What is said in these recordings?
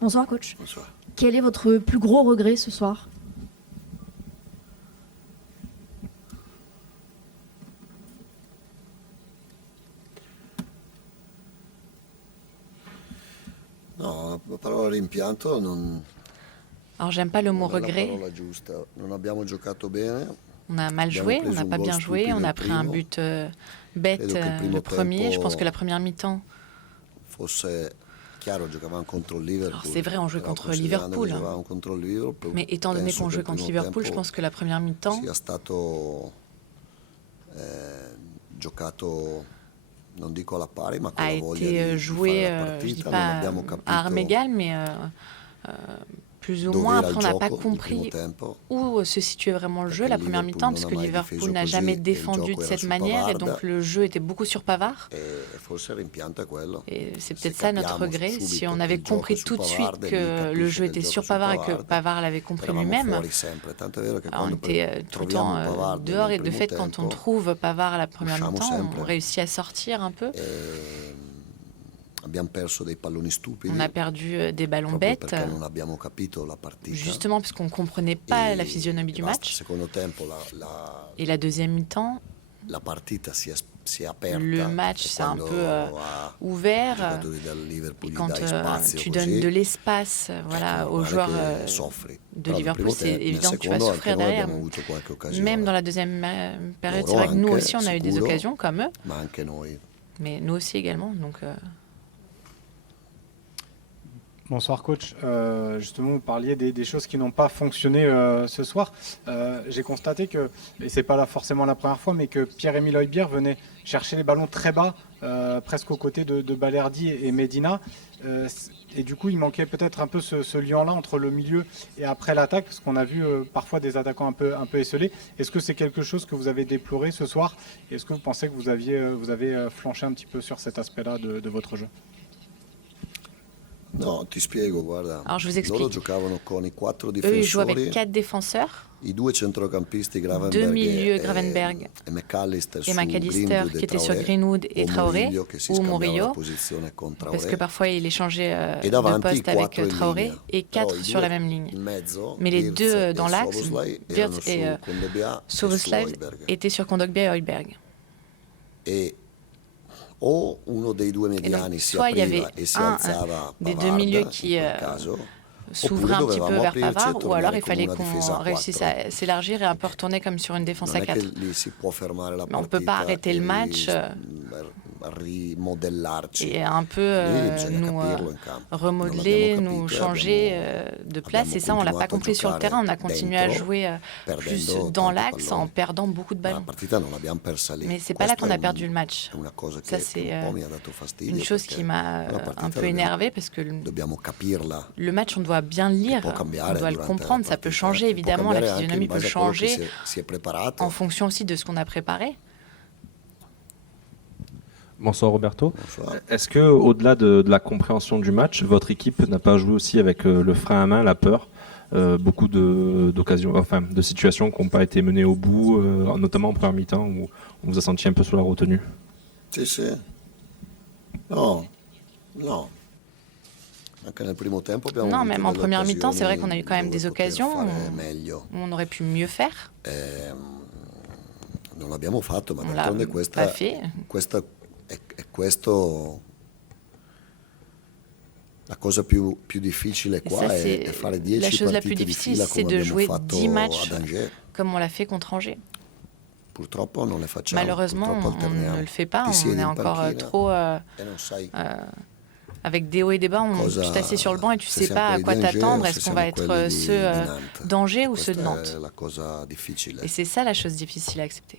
Bonsoir coach. Bonsoir. Quel est votre plus gros regret ce soir? No, la parola rimpianto non, Alors j'aime pas le mot non è la regret. parola giusta. Non abbiamo giocato bene. On a mal Abbiamo joué, on preso n'a un pas gol bien joué, stupido on a il pris un primo. but bête Credo che il primo le premier. tempo Je pense que la première mi-temps, Fosse chiaro, giocavamo contro il Liverpool. alors c'est vrai, on jouait Però contre considerando che Liverpool, giocavamo contro il Liverpool, mais étant donné penso qu'on che jouait il contre primo Liverpool, je tempo pense que la première mi-temps, sia stato giocato, non dico alla pari, ma con a la voglia été di joué, fare la je dis partita. Non pas abbiamo à armes capito égales, mais plus ou dove moins. era il Après, on n'a pas gioco il primo compris tempo. où se situait vraiment le jeu Perché la il première Liverpool mi-temps, non parce ha que mai Liverpool difeso n'a così jamais e il défendu gioco de era cette su manière, et Pavard. donc le jeu était beaucoup sur Pavard. E forse il rimpianto è quello. Et c'est Se peut-être ça notre capiamo regret. subito Si on che avait il gioco compris è su tout de suite Pavard e lui que le capisce jeu che il était gioco sur è su Pavard et que Pavard, Pavard l'avait compris eravamo lui-même, fuori sempre. Tanto è vero che on quando était tout le troviamo temps Pavard dehors, et nel de primo fait, quand on tempo, trouve Pavard à la première usciamo mi-temps, sempre. on réussit à sortir un peu. Abbiamo perso dei palloni stupidi On a perdu des ballons proprio bêtes, perché non abbiamo capito la partita. justement parce qu'on ne comprenait pas la physionomie du basta. match. Secondo tempo Et la deuxième mi-temps, la partita si è aperta. le match e s'est un quando peu a ouvert. giocatori del Liverpool Et gli quand dai spazio tu così, donnes de l'espace è aux normale joueurs che soffri. de Però nel Liverpool, primo c'est nel évident que tu vas secondo souffrir anche noi derrière. abbiamo avuto qualche occasione. Même dans la deuxième période, c'est Loro vrai que nous anche, aussi, on a eu des sicuro, occasions comme eux, ma anche noi. mais nous aussi également. Donc, Bonsoir coach. Justement, vous parliez des choses qui n'ont pas fonctionné ce soir. J'ai constaté que, et c'est pas là forcément la première fois, mais que Pierre-Emile Højbjerg venait chercher les ballons très bas, presque aux côtés de Balerdi et Medina. Et du coup, il manquait peut-être un peu ce lien-là entre le milieu et après l'attaque, parce qu'on a vu parfois des attaquants un peu esselés. Est-ce que c'est quelque chose que vous avez déploré ce soir? Est-ce que vous pensez que vous avez flanché un petit peu sur cet aspect-là de votre jeu? No, ti spiego, guarda. Alors, je vous Loro explique. giocavano con i 4 Eux, ils jouent avec difensori, 4 défenseurs, i 2 centrocampisti deux Gravenberg milieux, Gravenberg e McAllister et su McAllister Greenwood qui e étaient sur Traoré, Greenwood et o Traoré, Murillo che si ou scambiava la Murillo, posizione con parce que Traoré. parfois il échangeait E de davanti poste avec 4 in Traoré, linea. et Però 4 i sur la due même ligne. in mezzo, Mais les Wirtz deux e dans l'axe, Szoboszlai, Wirtz erano et su Kondogbia e su Szoboszlai, Højbjerg. étaient sur Kondogbia et Højbjerg. E o uno dei due Et mediani donc, si soit il y apriva avait e si un alzava des deux Pavard, milieux in qui quel caso, s'ouvrait oppure un petit peu dovevamo vers aprirci e Pavard, ou alors tornare il come fallait una difesa qu'on a réussisse 4. à s'élargir et un peu retourner comme sur une défense Non à è che 4. lì si può fermare la Mais on ne peut pas partita arrêter le match rimodellarci. et un peu Lì bisogna nous capirlo in campo. remodeler, Non nous l'abbiamo changer capito de place. Et ça, on l'a pas continuato a compris sur le giocare terrain. On a continué à dentro, jouer plus perdendo dans tanti l'axe en palloni. perdant beaucoup de Ma la ballons. partita non l'abbiamo persa lì. Mais c'est pas là Questo qu'on è a perdu le match. è una cosa Ça, che c'est un po' mi ha dato fastidio, une chose perché qui m'a la partita un peu dobbiamo- énervé, parce que dobbiamo capirla. le match, on doit bien le lire, può on cambiare doit le durante comprendre. la Ça peut partita, changer, e può évidemment, la cambiare anche physionomie in peut base a quello che changer si è preparato. en fonction aussi de ce qu'on a préparé. Bonsoir Roberto. Bonsoir. Est-ce que, au-delà de la compréhension du match, votre équipe n'a pas joué aussi avec le frein à main, la peur, beaucoup d'occasions, enfin de situations qui n'ont pas été menées au bout, notamment en première mi-temps où on vous a senti un peu sur la retenue? Sì, sì. No, no. Anche nel primo tempo abbiamo Non, avuto même en delle première mi-temps, c'est vrai qu'on a eu quand même occasioni des dove poter occasions fare où meglio. on aurait pu mieux faire. Non l'abbiamo fatto, ma On l'a d'altronde pas fait. questa è questo. La cosa più difficile Et qua ça, è fare la 10 chose la plus partite di difficile, fila c'est come de abbiamo jouer fatto 10 matchs ad Angers. comme on l'a fait contre Angers. Purtroppo non le facciamo. Malheureusement, purtroppo on alterniamo. ne le fait pas. Ti On siedi est in encore panchina trop e non sai avec des hauts et des bas. cosa- Tu t'assieds sur le banc et tu se sais siamo pas à quelli quoi di Angers t'attendre. o Est-ce se qu'on va siamo être quelli di ceux Nantes. d'Angers ou ceux de Questa Nantes? è la cosa difficile. Et c'est ça la chose difficile à accepter.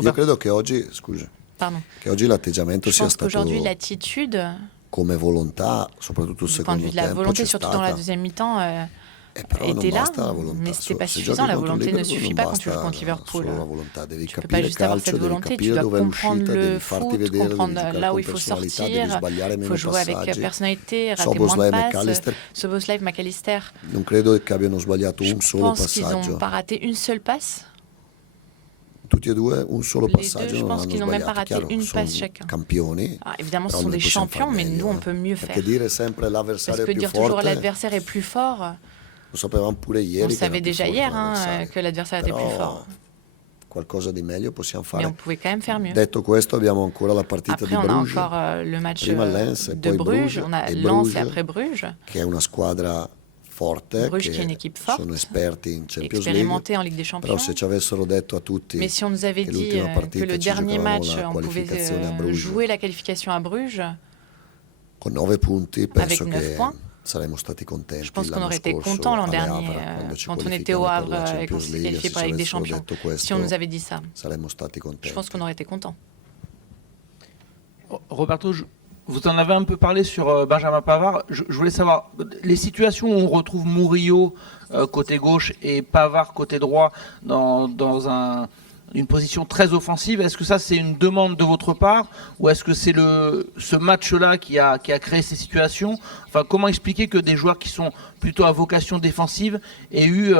Io credo che oggi, scusa, Pardon. che oggi l'atteggiamento Je sia pense stato qu'aujourd'hui, l'attitude, come volontà, soprattutto il du point de secondo vue de la tempo, volonté, c'è surtout dans la stata. deuxième mi-temps, Però non était là, basta la volontà. mais c'était pas Se suffisant. giochi La contro il volonté ne Liverpool suffit non pas quand tu joues basta contre Liverpool. solo la volontà, devi Tu peux pas capire juste avoir calcio, cette devi volonté, tu capire dois dove è comprendre l'uscita, le devi farti foot, vedere, devi comprendre giocare là où con il faut personalità, devi sortir, sbagliare il meno faut jouer avec passaggi. personnalité, rater moins Szoboszlai de e passes. McAllister Szoboszlai, McAllister, non credo che abbiano sbagliato je un solo pense qu'ils passaggio. n'ont pas raté une seule passe. tutti e due un solo Les deux, passaggio je non pense hanno qu'ils n'ont même pas sbagliato. raté Chiaro, une sono passe chacun. campioni, Ah, évidemment, ce però sont noi des possiamo champions, far mais meglio, nous, on peut mieux perché faire. dire sempre Parce l'avversario que è più dire toujours forte, l'adversaire est plus fort, lo sapevamo pure on ieri le che era savait più déjà forte hier l'avversario. que l'adversaire était plus Però fort. qualcosa di meglio possiamo Mais on fare. pouvait quand même faire mieux. Detto questo, abbiamo ancora la partita Après, di on a Bruges, encore le match prima Lens e de poi Bruges. On a e Lens et Bruges, après Bruges. che è una squadra forte, Bruges qui est une che équipe forte, sono esperti in Champions League. expérimentée en Ligue des Però Champions. se ci avessero detto a tutti Mais si on nous avait che dit l'ultima que partita le ci dernier giocavamo match, la on pouvait qualificazione a Bruges jouer la qualification à Bruges, con 9 punti, penso Avec 9 che points, saremmo stati contenti. je pense qu'on l'anno aurait été scorso content l'an alle dernier, Havre, quando ci quand on était au qualifichiamo per Havre la et qu'on Champions s'est League, qualifié se pour la Ligue des ci avessero Champions. detto Si questo, on nous avait dit ça, saremmo stati contenti. je pense qu'on aurait été content. Roberto, vous en avez un peu parlé sur Benjamin Pavard. Je voulais savoir, les situations où on retrouve Murillo côté gauche et Pavard côté droit dans une position très offensive, est-ce que ça c'est une demande de votre part ou est-ce que c'est ce match-là qui a créé ces situations? Enfin, comment expliquer que des joueurs qui sont plutôt à vocation défensive aient eu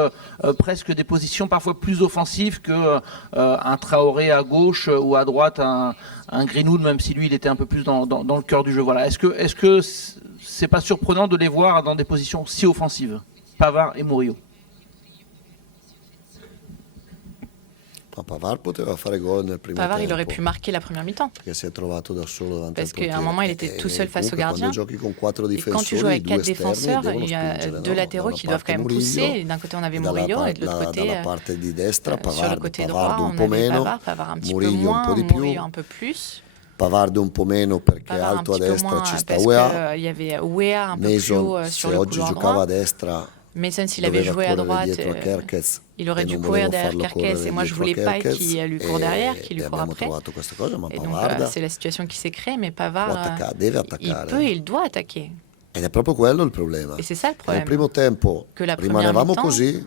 presque des positions parfois plus offensives que un Traoré à gauche ou à droite, un Greenwood, même si lui il était un peu plus dans le cœur du jeu. Voilà. Est-ce que c'est pas surprenant de les voir dans des positions si offensives, Pavard et Murillo? Pavard poteva fare gol nel primo Pavard, il tempo, aurait pu marquer la première mi-temps. perché si è trovato da solo davanti Parce al qu'à un portiere. moment, il était tout seul face au Comunque, gardien. quando giochi con 4 Et quand tu joues difensori, avec due 4 esterni défenseurs, devono il y a spingere, deux no? latéraux Da una qui doivent quand parte même pousser. Murillo, Et d'un côté, on avait e dalla Murillo et de l'autre côté, dalla parte di destra sur le Pavard, côté Pavard droit, un on po' avait meno, Pavard un petit peu Murillo un moins, po' di più, Murillo un peu plus. Pavard un po' meno perché Pavard un alto a petit peu destra moins ci sta parce UEA. qu'il y avait Weah un peu plus haut Mason, sur se le oggi couloir giocava droit. a destra, Mason, s'il avait doveva joué à correre droite, dietro a Kerkez, il aurait e dû non courir volevo derrière farlo Kerkez correre et moi je dietro a voulais pas Kerkez, qu'il lui court derrière, qu'il lui e court abbiamo après. trovato questa cosa, ma Et donc Pavard c'est la situation qui s'est créée, mais può Pavard, attaccare, deve il attaccare. peut et il doit attaquer. Ed è proprio quello il problema. Et c'est ça le Nel problème. primo tempo Que la première rimanevamo mi-temps, così,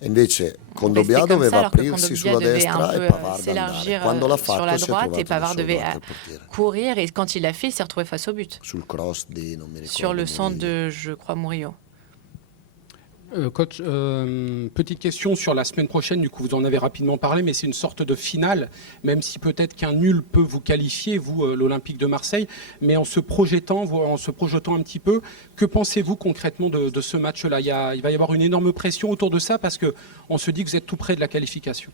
e invece Kondogbia Restait comme ça, doveva alors que aprirsi Kondogbia sulla devait destra un e peu Pavard andare. s'élargir Quando l'ha sur la fatto si è droite trovato et da Pavard solo devait davanti al portiere. courir et quand il l'a fait, il s'est retrouvé face au but. Sul cross di, non mi ricordo, Sur le centre Murillo. de, je crois, Murillo. Coach, petite question sur la semaine prochaine, du coup vous en avez rapidement parlé, mais c'est une sorte de finale, même si peut-être qu'un nul peut vous qualifier, vous, l'Olympique de Marseille, mais en se projetant un petit peu, que pensez-vous concrètement de ce match-là? Il va y avoir une énorme pression autour de ça parce qu'on se dit que vous êtes tout près de la qualification.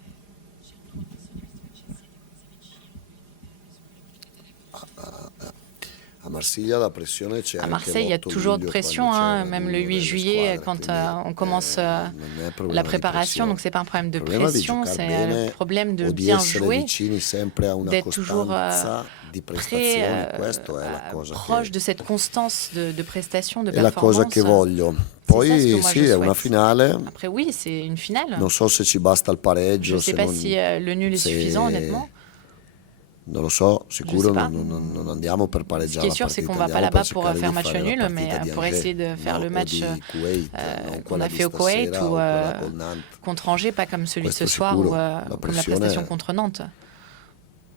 A Marsiglia la pressione c'è À anche Marseille, il y a l'8 toujours de luglio, pression, quando hein, c'è même le l'uno 8 delle juillet, squadre, quand quindi, on commence non è problema la di préparation, donc pressione. c'est pas un problème de Il problema è di pression, giocare c'est bene le problème de o di bien essere jouer, vicini sempre a una d'être toujours costanza di très prestazioni, questo è la cosa proche che de cette constance de prestation, de è la cosa performance. che voglio. ça ce Poi que moi sì, je è una souhaite. finale, Après oui, c'est une finale. non so se ci basta il Je pareggio, ne sais se pas non, si le nul est se- suffisant, honnêtement. non lo so, sicuro sais pas. non andiamo per Ce pareggiare qui est la sûr, c'est partita, qu'on va pas andiamo là-bas per pour cercare faire di match fare la nul, partita mais di pour Angers, essayer de faire no, le o match di Kuwait, non qu'on quella a di fait au Koweït stasera ou o quella col Nantes. contre Angers, pas comme celui de ce Questo soir sicuro. ou La comme la pressione prestation è- contre Nantes.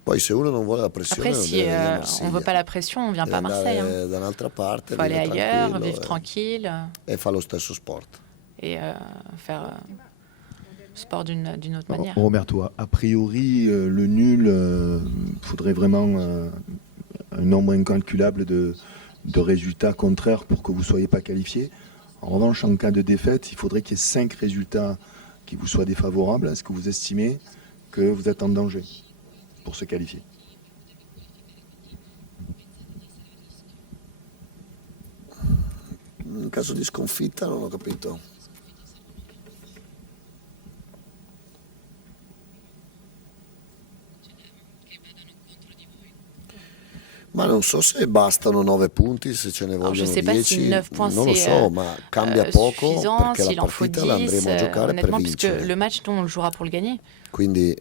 Poi se uno non vuole la pressione Après, non si deve venire a on Marsiglia. veut pas la pression, on vient Deve pas à Marseille. andare da un'altra parte, Il faut aller vivere ailleurs, tranquillo vivre tranquille e fa lo stesso sport. et faire sport d'une autre manière. Roberto, a priori, le nul, faudrait vraiment un nombre incalculable de résultats contraires pour que vous ne soyez pas qualifié. En revanche, en cas de défaite, il faudrait qu'il y ait 5 résultats qui vous soient défavorables. Est-ce que vous estimez que vous êtes en danger pour se qualifier? In caso di sconfitta non ho capito. Ma non so se bastano 9 punti, se ce ne Alors, je vogliono sais pas si 10, 9 points non lo c'est so, ma cambia poco suffisant, perché la s'il en faut partita la 10, andremo a giocare per honnêtement, puisque vincere. le match, on le jouera pour le gagner. Quindi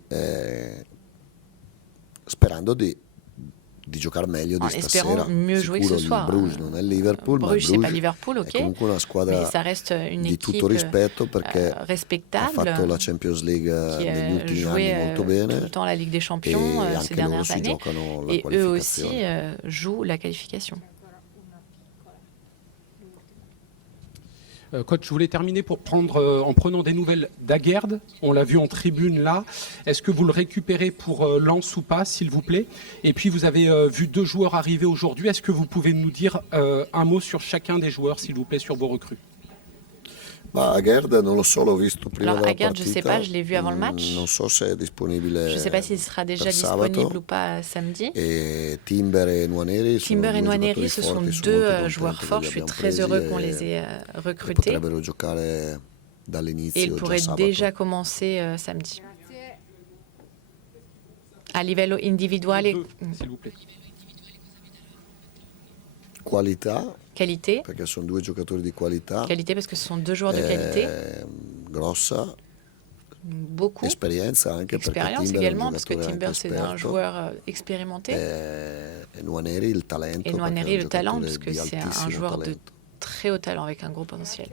sperando di giocare meglio di En stasera. espérant mieux jouer que ce Sicuro soir. il Bruges non è il Liverpool, ma il Bruges, c'est pas Bruges Liverpool, è ok, comunque una mais squadra ça reste une di équipe tutto rispetto perché ha respectable fatto la Champions League qui negli ultimi jouait anni molto tout bene le temps la Ligue des e Champions ces anche loro dernières si années. giocano la Et eux aussi qualificazione. jouent la qualification. Coach, je voulais terminer en prenant des nouvelles d'Aguerd. On l'a vu en tribune là. Est-ce que vous le récupérez pour Lens ou pas, s'il vous plaît? Et puis vous avez vu 2 joueurs arriver aujourd'hui. Est-ce que vous pouvez nous dire un mot sur chacun des joueurs, s'il vous plaît, sur vos recrues? Ma Aguerd non lo so, l'ho visto prima Alors della Aguerd, je sais partita. pas, je l'ai vu avant le match. Non so se è disponibile. Je ne sais pas s'il sera déjà per sabato. disponible ou pas samedi. Et Timber et Nwaneri Timber et Nwaneri, ce sont 2 joueurs forts. Je suis très heureux qu'on les ait recrutés. Potrebbero giocare dall'inizio Et ils già pourraient sabato. déjà commencer samedi. A livello individuale, 2, s'il vous plaît. Qualità, qualité. perché sono 2 giocatori di qualità. Qualité parce que ce sont 2 joueurs de qualité. Grossa. Beaucoup. Esperienza anche perché Expérience Timber è un également, parce que giocatore Timber, anche c'est un esperto. joueur expérimenté. E Nwaneri il talento. Et perché è Nwaneri, un le talent, giocatore parce que di c'est un altissimo joueur de talento. très haut talent avec un gros potentiel.